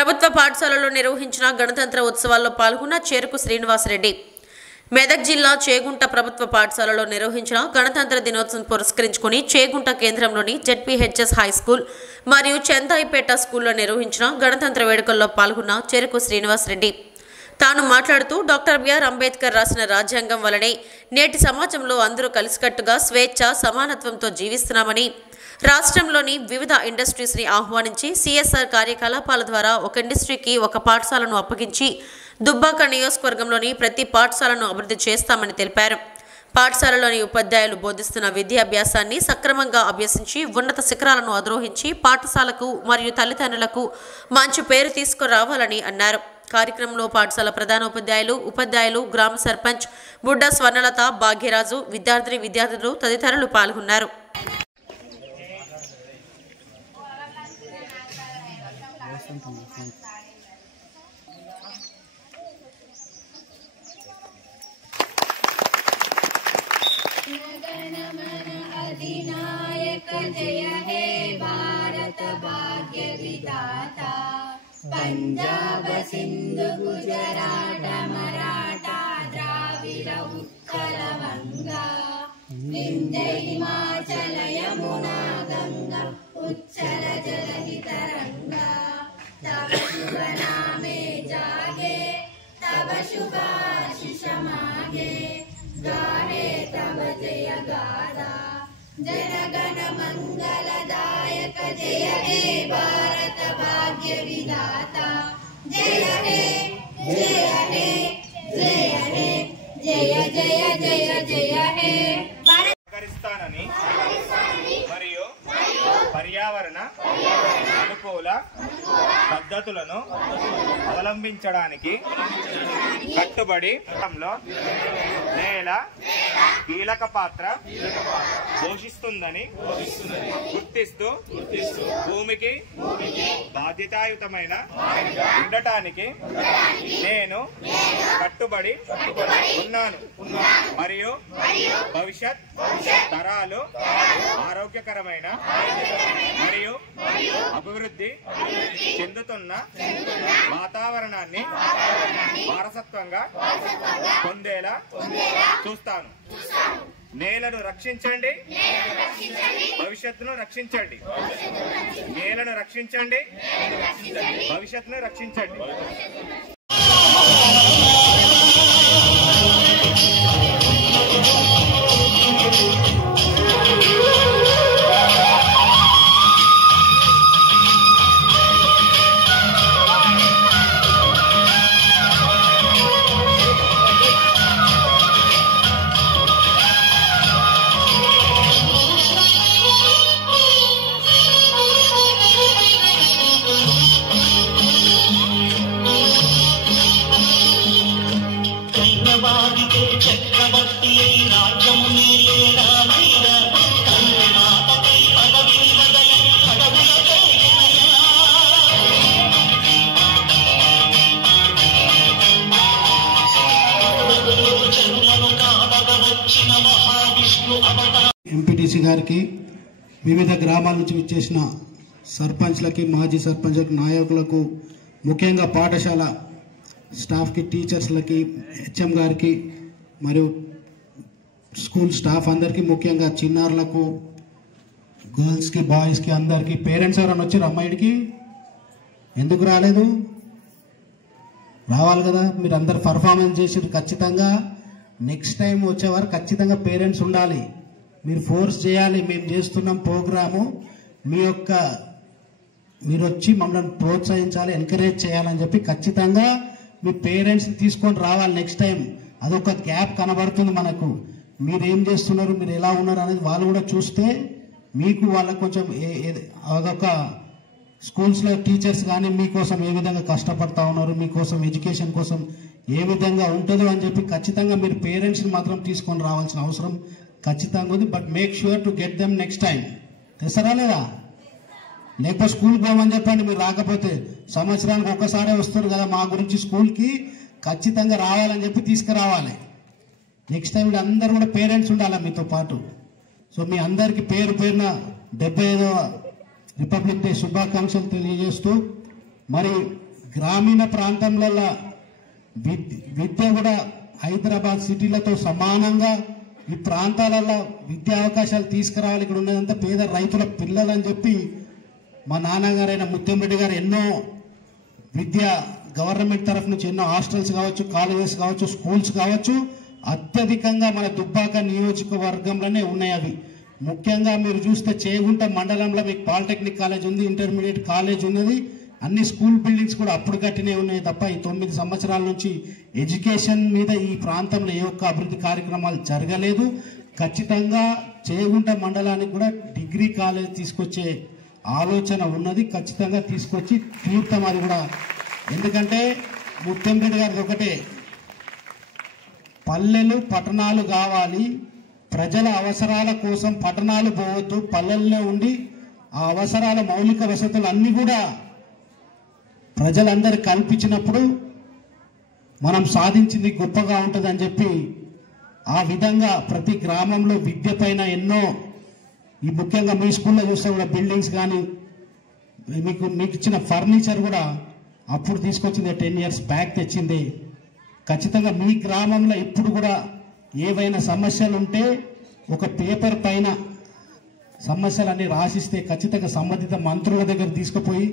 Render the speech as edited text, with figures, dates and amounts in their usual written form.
ప్రభుత్వ పాఠశాలలో నిర్వహించిన గణతంత్ర ఉత్సవాల్లో పాల్గొన్న చెరుకు శ్రీనివాసరెడ్డి. మెదక్ జిల్లా చేగుంట ప్రభుత్వ పాఠశాలలో నిర్వహించిన గణతంత్ర దినోత్సవం పురస్కరించుకుని చేగుంట కేంద్రంలోని జెడ్పీహెచ్ఎస్ హై స్కూల్ మరియు చందాయిపేట స్కూల్లో నిర్వహించిన గణతంత్ర వేడుకల్లో పాల్గొన్న చెరుకు శ్రీనివాసరెడ్డి తాను మాట్లాడుతూ డాక్టర్ బిఆర్ అంబేద్కర్ రాసిన రాజ్యాంగం వలనే నేటి సమాజంలో అందరూ కలిసికట్టుగా స్వేచ్ఛ సమానత్వంతో జీవిస్తున్నామని, రాష్ట్రంలోని వివిధ ఇండస్ట్రీస్ని ఆహ్వానించి సిఎస్ఆర్ కార్యకలాపాల ద్వారా ఒక ఇండస్ట్రీకి ఒక పాఠశాలను అప్పగించి దుబ్బాక నియోజకవర్గంలోని ప్రతి పాఠశాలను అభివృద్ధి చేస్తామని తెలిపారు. పాఠశాలలోని ఉపాధ్యాయులు బోధిస్తున్న విద్యాభ్యాసాన్ని సక్రమంగా అభ్యసించి ఉన్నత శిఖరాలను అధిరోహించి పాఠశాలకు మరియు తల్లిదండ్రులకు మంచి పేరు తీసుకురావాలని అన్నారు. కార్యక్రమంలో పాఠశాల ఉపాధ్యాయులు, గ్రామ సర్పంచ్ బుడ్డ స్వర్ణలత, భాగ్యరాజు, విద్యార్థులు తదితరులు పాల్గొన్నారు. अधिनायक जय हे भारत भाग्य विधाता, पंजाब सिंधु गुजरात मराठा द्राविड उत्कल वंगा, विंध्य हिमाचल यमुना गंगा उच्चल जलधि तरंगा, तब शुभ नामे जागे तब शुभ आशीष मागे, गाहे तब जय गाथा जनगण मंगलदायक जय हे भारत भाग्य विधाता, जय हे जय हे जय हे जय जय जय जय हे మరియు పర్యావరణ అనుకూల పద్ధతులను అవలంబించడానికి కట్టుబడి నేల కీలక పాత్ర పోషిస్తుందని గుర్తిస్తూ భూమికి బాధ్యతాయుతమైన ఉండటానికి నేను కట్టుబడి ఉన్నాను మరియు భవిష్యత్ తరాలు ఆరోగ్యకరమైన మరియు అభివృద్ధి చెందుతున్న వాతావరణాన్ని వారసత్వంగా పొందేలా చూస్తాను. నేలను రక్షించండి, భవిష్యత్తును రక్షించండి. నేలను రక్షించండి, భవిష్యత్తును రక్షించండి. ఎంపీటీసీ గారికి, వివిధ గ్రామాల నుంచి విచ్చేసిన సర్పంచ్లకి, మాజీ సర్పంచ్లకు, నాయకులకు, ముఖ్యంగా పాఠశాల స్టాఫ్కి, టీచర్స్లకి, హెచ్ఎం గారికి మరియు స్కూల్ స్టాఫ్ అందరికీ, ముఖ్యంగా చిన్నారులకు, గర్ల్స్కి, బాయ్స్కి అందరికీ. పేరెంట్స్ ఎవరైనా వచ్చారు అమ్మాయికి? ఎందుకు రాలేదు? రావాలి కదా. మీరు అందరు పర్ఫార్మెన్స్ చేసి ఖచ్చితంగా నెక్స్ట్ టైం వచ్చేవారు ఖచ్చితంగా పేరెంట్స్ ఉండాలి. మీరు ఫోర్స్ చేయాలి. మేము చేస్తున్నాం ప్రోగ్రాము, మీరు వచ్చి మమ్మల్ని ప్రోత్సహించాలి, ఎంకరేజ్ చేయాలని చెప్పి ఖచ్చితంగా మీ పేరెంట్స్ని తీసుకొని రావాలి నెక్స్ట్ టైం. అదొక గ్యాప్ కనబడుతుంది మనకు. మీరు ఏం చేస్తున్నారు, మీరు ఎలా ఉన్నారు అనేది వాళ్ళు కూడా చూస్తే మీకు వాళ్ళకు కొంచెం అదొక స్కూల్స్లో టీచర్స్ కానీ మీకోసం ఏ విధంగా కష్టపడతా ఉన్నారు, మీకోసం ఎడ్యుకేషన్ కోసం ఏ విధంగా ఉంటుందో అని చెప్పి ఖచ్చితంగా మీరు పేరెంట్స్ని మాత్రం తీసుకొని రావాల్సిన అవసరం ఖచ్చితంగా ఉంది. But make sure to get them next time. తెస్తారా లేదా? లేకపోతే స్కూల్కి పోమని చెప్పండి. మీరు రాకపోతే సంవత్సరానికి ఒక్కసారే వస్తారు కదా మా గురించి స్కూల్కి, ఖచ్చితంగా రావాలని చెప్పి తీసుకురావాలి. నెక్స్ట్ టైం అందరూ కూడా పేరెంట్స్ ఉండాలా మీతో పాటు. సో మీ అందరికీ పేరు పేరున 75వ రిపబ్లిక్ డే శుభాకాంక్షలు తెలియజేస్తూ, మరి గ్రామీణ ప్రాంతంలో విద్య కూడా హైదరాబాద్ సిటీలతో సమానంగా ఈ ప్రాంతాలలో విద్యా అవకాశాలు తీసుకురావాలి. ఇక్కడ ఉన్నదంతా పేద రైతుల పిల్లలు అని చెప్పి మా నాన్నగారైన ముత్యంరెడ్డి గారు ఎన్నో విద్య గవర్నమెంట్ తరఫు నుంచి ఎన్నో హాస్టల్స్ కావచ్చు, కాలేజెస్ కావచ్చు, స్కూల్స్ కావచ్చు అత్యధికంగా మన దుబ్బాక నియోజకవర్గంలోనే ఉన్నాయి. అవి ముఖ్యంగా మీరు చూస్తే చేగుంట మండలంలో మీకు పాలిటెక్నిక్ కాలేజ్ ఉంది, ఇంటర్మీడియట్ కాలేజ్ ఉన్నది. అన్ని స్కూల్ బిల్డింగ్స్ కూడా అప్పుడు కట్టినే ఉన్నాయి తప్ప ఈ 9 సంవత్సరాల నుంచి ఎడ్యుకేషన్ మీద ఈ ప్రాంతంలో ఏ ఒక్క అభివృద్ధి కార్యక్రమాలు జరగలేదు. ఖచ్చితంగా చేగుంట మండలానికి కూడా డిగ్రీ కాలేజ్ తీసుకొచ్చే ఆలోచన ఉన్నది. ఖచ్చితంగా తీసుకొచ్చి తీర్థం అది కూడా. ఎందుకంటే ముత్యంరెడ్డి గారికి ఒకటే, పల్లెలు పట్టణాలు కావాలి, ప్రజల అవసరాల కోసం పట్టణాలు పోవద్దు, పల్లెల్లో ఉండి ఆ అవసరాల మౌలిక వసతులు అన్నీ కూడా ప్రజలందరూ కల్పించినప్పుడు మనం సాధించింది గొప్పగా ఉంటుందని చెప్పి ఆ విధంగా ప్రతి గ్రామంలో విద్య పైన ఎన్నో ఈ ముఖ్యంగా మీ స్కూల్లో చూస్తే కూడా బిల్డింగ్స్ కానీ మీకు ఇచ్చిన ఫర్నిచర్ కూడా అప్పుడు తీసుకొచ్చింది 10 years బ్యాక్ తెచ్చింది. ఖచ్చితంగా మీ గ్రామంలో ఇప్పుడు కూడా ఏవైనా సమస్యలు ఉంటే ఒక పేపర్ పైన సమస్యలన్నీ రాసిస్తే ఖచ్చితంగా సంబంధిత మంత్రుల దగ్గర తీసుకుపోయి